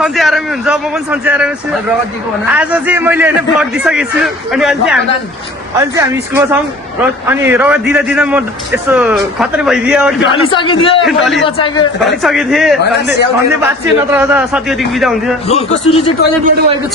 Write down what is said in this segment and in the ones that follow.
सन्चै आरामी हुन्छ म पनि सन्चै आरामी छु आज चाहिँ मैले होइन ब्लग दिइसकेको छु अनि अहिले चाहिँ हामी स्कुलमा छौँ अनि रगत दिँदा दिँदा म यसो खतरै भइदिएँ ढलिसकेको थिएँ भन्ने बात चाहिँ नत्र सत्यदेखि बिदा हुन्थ्यो ब्लगको सुरु चाहिँ टोइलेटबाट भएको छ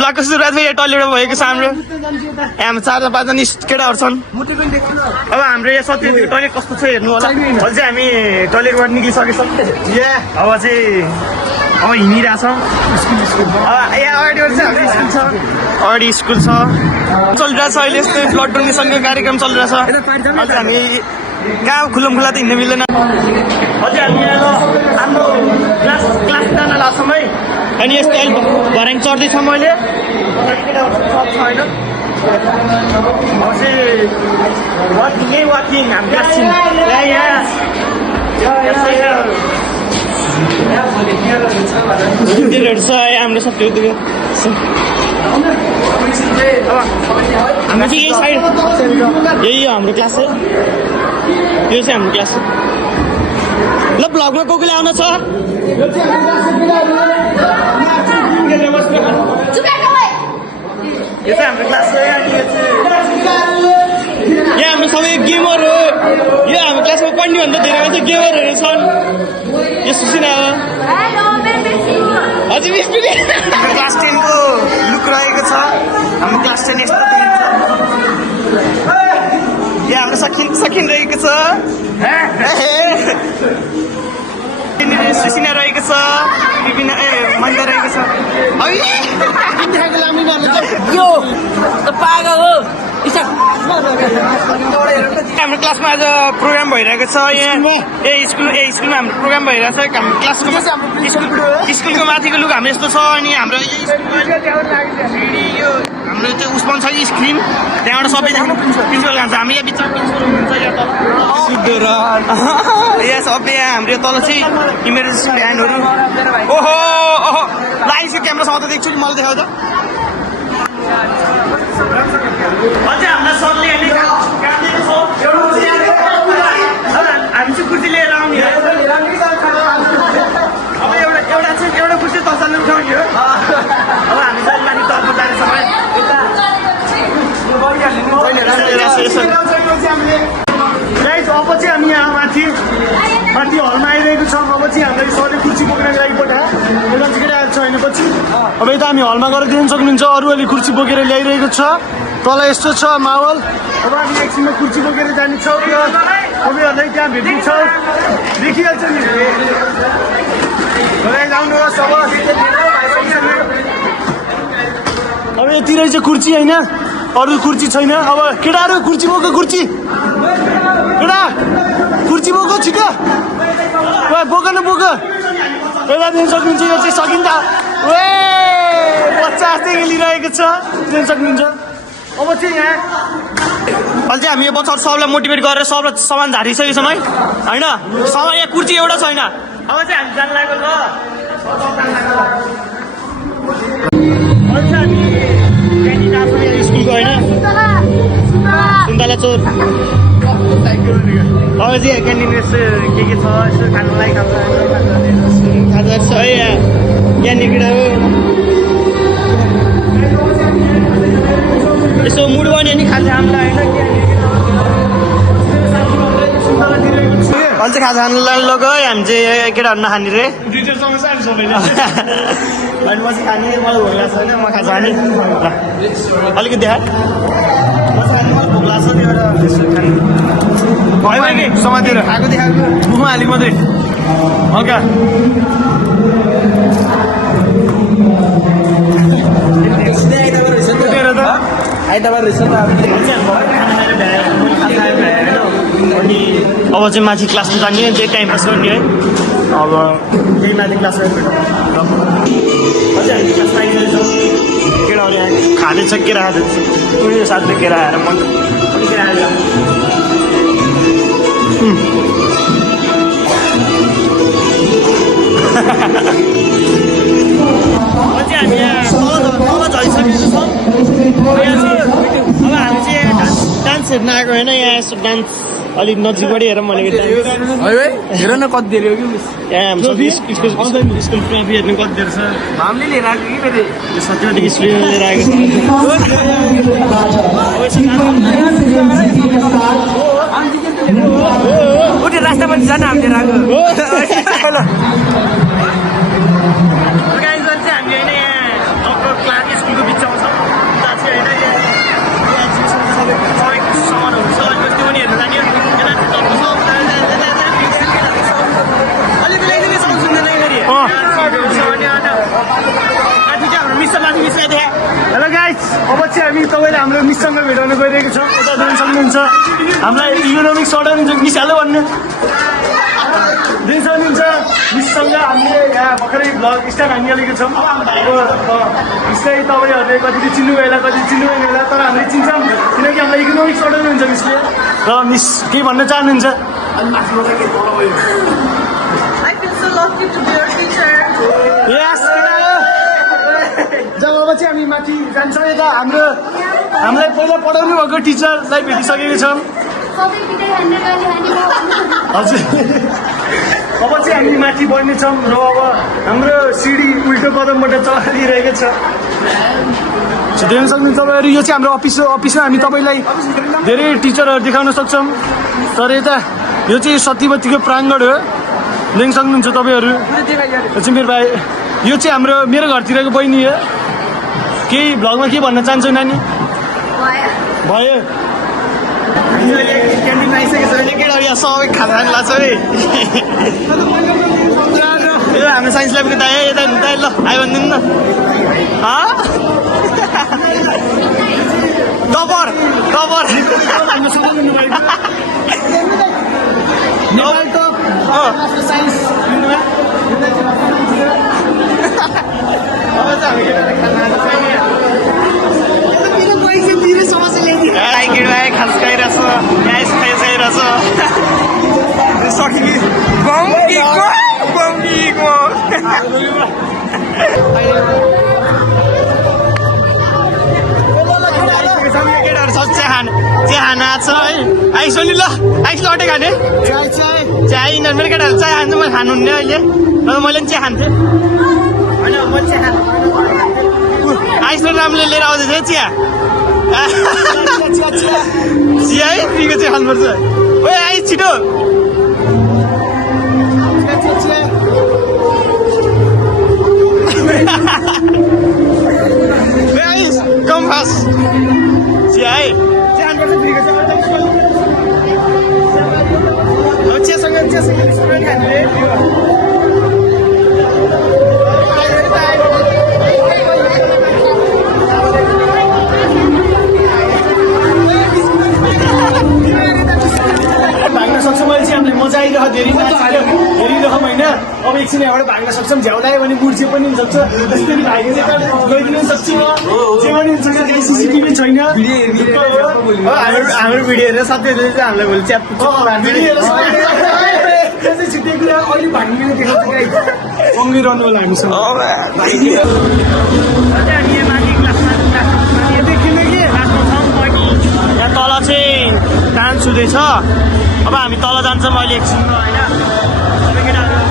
ब्लगको सुरुवात चाहिँ टोइलेटबाट भएको छ हाम्रो यहाँ 4-5जना केटाहरू छन् अब हाम्रो यहाँ सत्यदेखि टोइलेट कस्तो छ हेर्नु होला अहिले चाहिँ हामी टोइलेटबाट निक्लिसकेको छौँ अब चाहिँ अब हिँडिरहेछौँ यहाँ अगाडिबाट चाहिँ हाम्रो स्कुल छ अगाडि स्कुल छ चलिरहेछ अहिले यस्तो ब्लड डोनेसनको कार्यक्रम चलिरहेछ अहिले हामी कहाँ खुल्लम खुल्ला त हिँड्नु मिल्दैन अझै हामी हाम्रो क्लास जान लाग्छौँ है अनि यस्तो अहिले भर्याङ चढ्दैछौँ मैले छैन वाकिङ हाम्रो क्लास मन्दिरहरू छ हाम्रो सबै हाम्रो चाहिँ यही साइड यही हो हाम्रो क्लास है यो चाहिँ हाम्रो क्लास ल ब्लगमा को कोले आउन छ यो चाहिँ हाम्रो क्लास हो यहाँ हाम्रो सबै गेमर हो यो हाम्रो क्लासमा पढ्ने भन्दा धेरै मात्रै गेमरहरू छन् यो सुसिना हो हजुर क्लास 10 को लुक रहेको छ हाम्रो क्लास 10 यस्तो देखिन्छ यहाँ हाम्रो सकिन रहेको छ सुसिना रहेको छ विभिन्न मन्दिर रहेको छ यो पागल हो हाम्रो क्लासमा आज प्रोग्राम भइरहेको छ यहाँ स्कुलमा हाम्रो प्रोग्राम भइरहेको छ हाम्रो क्लासको स्कुलको माथिको लुक हाम्रो यस्तो छ अनि हाम्रो हाम्रो त्यो उसमा छ स्क्रिन त्यहाँबाट सबैजना प्रिन्सिपल खान्छ हामी यहाँ बिचमा प्रिन्सिपल हुनुहुन्छ यहाँ सबै यहाँ हाम्रो तल चाहिँ इमर्जेन्सी भ्यानहरू ओहो ओहो लाइनको क्यामेरासँग त देख्छु नि मलाई देखाउ त अझै हामीलाई सरले हामी चाहिँ कुर्सी लिएर आउने अब एउटा कुर्सी तसाल्नु उठाउने हो अब हामी चाहिँ माथि तर्फ जानेछौँ अब चाहिँ हामी यहाँ माथि हलमा आइरहेको छौँ अब चाहिँ हामीलाई सरले कुर्सी बोक्नको लागि पठायो एउटा चाहिँ केटा आएको छ होइन पछि अब यता हामी हलमा गएर दिन सक्नुहुन्छ अरू अहिले कुर्सी बोकेर ल्याइरहेको छ तल यस्तो छ माहौल अब हामी एकछिनमा कुर्सी बोकेर जानेछौँ तपाईँहरूलाई त्यहाँ भेटिन्छौँ देखिहाल्छ नि जानुहोस् अब यति रहेछ कुर्सी होइन अरू कुर्सी छैन अब केटाहरू कुर्सी बोक कुर्सी केटा कुर्सी बोक छिटो बोक न बोक एउटा दिन सक्नुहुन्छ यो चाहिँ सकिन्छ ए बच्चा जस्तै खेलिरहेको छ दिन सक्नुहुन्छ अब चाहिँ यहाँ अहिले चाहिँ हामी यो बच्चाहरू सबलाई मोटिभेट गरेर सबलाई सामान झारिसकेको छौँ है होइन सामान यहाँ कुर्सी एउटा छैन अब चाहिँ हामी जान लागेको ल स्कुलको होइन सुन्तला चोर अब चाहिँ क्यान्टिन यसो के छ यसो खानुलाई खाजा छ है यहाँनिर केटा हो यसो मुड बन्यो नि खाजा हामीलाई होइन अहिले चाहिँ खाजा खानुलाई लग्यो है हामी चाहिँ केटाहरू नखाने रे अनि म चाहिँ खाने मलाई भोक लाग्छ होइन म खाजा खाने ल अलिकति देखा म चाहिँ खाने मलाई भोक लाग्छ नि एउटा खाने भयो नि समातेर खाएको देखाएको मुखमा हालेको मात्रै हल्का आइतबार रहेछ अनि अब चाहिँ माथि क्लासमा जाने त्यही टाइम पास गर्ने है अब त्यही माथि क्लासमा अझै हामी क्लासमा आइरहेछौँ केटाहरूले खाँदैछ केरा खाँदैछ उयो साथले केरा आएर मन पनि केरा आएर अझै हामी यहाँ तल झरिसकेको छौँ अब हामी चाहिँ डान्स हेर्न आएको होइन यहाँ यसो डान्स अलिक नजिकबाटै हेरौँ भनेको हेर न कति धेरै हो कि यहाँ हाम्रो स्कुल ट्रफी हेर्नु कति धेरै छ हामीले लिएर आएको कि फेरि यो सत्यवादी स्टुडियोमा लिएर आएको उठे रास्तामा जान हामीले आएको गाइजहरू चाहिँ हामी होइन यहाँ डक्टर क्लार्क स्कुलको बिचमा छौँ जहाँ चाहिँ होइन यहाँ एक्जिबिसनको सबै सामानहरू छ अनि त्यो पनि हेर्नु जाने यता चाहिँ डक्टर अलिक एकदमै साउन्ड सुन्दैन फेरि हाम्रो मिसर माथि मिसाइदिए हेलो गाइज अब चाहिँ हामी तपाईँले हाम्रो मिससँग भेटाउन गइरहेको छौँ उता जान सक्नुहुन्छ हामीलाई इकोनोमिक्स अर्डर हुन्छ मिसहाल्यो भन्ने दिन सक्नुहुन्छ मिससँग हामीले यहाँ भर्खरै भ्लग स्टार्ट हानिहालेको छौँ मिसलाई तपाईँहरूले कतिले चिन्नु होला कति चिन्नु भएन होला तर हामीले चिन्छौँ किनकि हामीलाई इकोनोमिक्स अर्डर हुन्छ मिसले र मिस के भन्न चाहनुहुन्छ जब अब चाहिँ हामी माथि जान्छौँ यता हामीलाई पहिला पढाउनु भएको टिचरलाई भेटिसकेको छौँ हजुर अब चाहिँ हामी माथि बढ्नेछौँ र अब हाम्रो सिडी उल्टो कदमबाट चलाइरहेको छ देख्न सक्नुहुन्छ तपाईँहरू यो चाहिँ हाम्रो अफिसमा हामी तपाईँलाई धेरै टिचरहरू देखाउन सक्छौँ तर यता यो चाहिँ सत्यवतीको प्राङ्गण हो देख्न सक्नुहुन्छ तपाईँहरू यो चाहिँ मेरो भाइ यो चाहिँ मेरो घरतिरको बहिनी हो केही भ्लगमा के भन्न चाहन्छौ नानी भयो क्यान्टिन आइसकेको छ अहिले केटाहरू यहाँ सबै खाना खानु लाग्छ है यो हाम्रो साइन्स ल्याबको दाइ यता दाइ ल आयो भनिदिनु न टपर खास खाइरहेछ ग्यास खाइरहेछ केटाहरू सब चिया छ है आइस नि ल आइस लटे खाने चिया यिनीहरू मेरो केटाहरू चिया खान्छ मैले खानुहुन्न अहिले तर मैले पनि चिया खान्थेँ आइस राम्रोले लिएर आउँदैछ है चिया चिया है फ्रीको चाहिँ खानुपर्छ ओ आइस छिटो आइस कम फास्ट चिया है चिया खानुपर्छ फ्रीको चाहिँ चियासँग हामीले भाग्न सक्छौँ अहिले चाहिँ हामीलाई मजा आइरह धेरै रकम होइन अब एकछिन यहाँबाट भाग्न सक्छौँ झ्याउलायो भने बुढ्छे पनि हुनसक्छ त्यस्तै भाग्यो चाहिँ गइदिनु सक्छु म जे पनि हुनसक्छ त्यही सिसिटिभी छैन हाम्रो भिडियो हेरेर साथीहरूले चाहिँ हामीलाई भोलि च्याप छिट्टै कुरा अहिले भाग्ने देखाउँछ सँगैरहनु होला हामीसँग यहाँ तल चाहिँ डान्स हुँदैछ अब हामी तल जान्छौँ अहिले एकछिनमा होइन सबै केटाहरू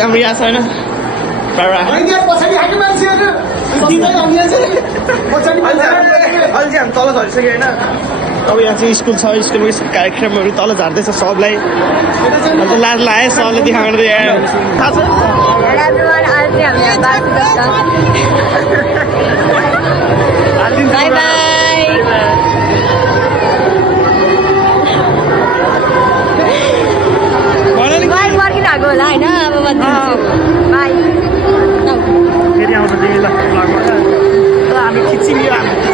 हाम्रो यहाँ छैन अहिले चाहिँ हामी तल झरिसक्यो होइन अब यहाँ चाहिँ स्कुल छ स्कुलको कार्यक्रमहरू तल झार्दैछ सबलाई अन्त लाज लाग्यो सबले देखाउनु थाहा पर्खिरहेको होला होइन अब बाई फेरि आउँछ तिमी ल हामी खिचियो हामी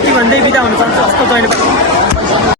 यति भन्दै बिदा हुन चाहन्छु। हस्त जहिले